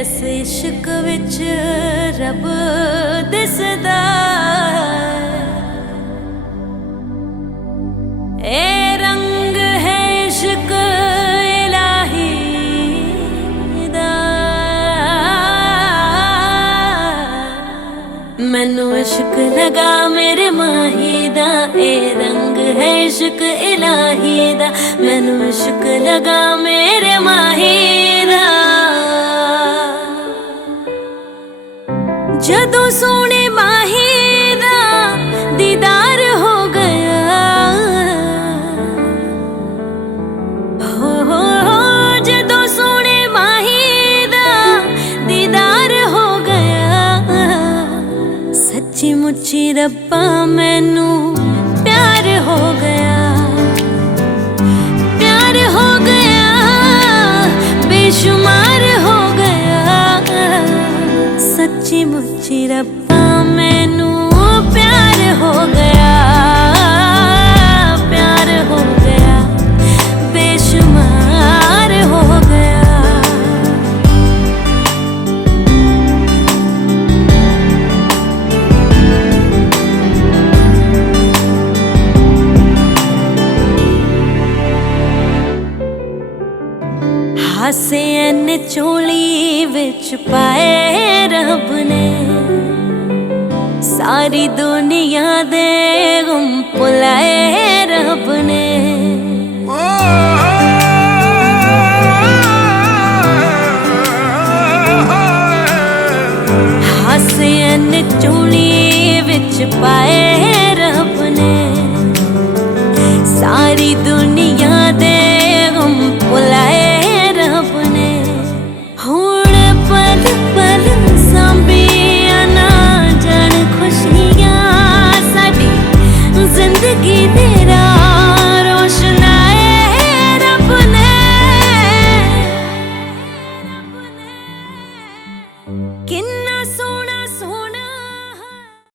कैसे इश्क विच रब दिसदा ए रंग है इश्क इलाही दा। मैनू इश्क लगा मेरे माही दा, ए रंग है इश्क इलाही दा। मैनू इश्क लगा मेरे माही दा। जदों सोने माही दा दीदार हो गया, हो जदों सोने माही दा दीदार हो गया। सच्ची मुच्ची रब्बा मैनू प्यार हो गया, प्यार हो गया, बेशुमार हो गया। सच्ची मुच्ची रब्बा मैनू प्यार हो गया, प्यार हो गया, बेशुमार हो गया। हासे एने चोली विच पाए रब ने, सारी दुनिया दे गुम भुलाए रब ने। हासे एने चोली विच पाए रब ने, सारी दुनिया दे गुम भुलाए रब ने। हुण पल पल सांभिया ना जान खुशियां साडी जिंदगी तेरा रोशनाए रब ने। किन्ना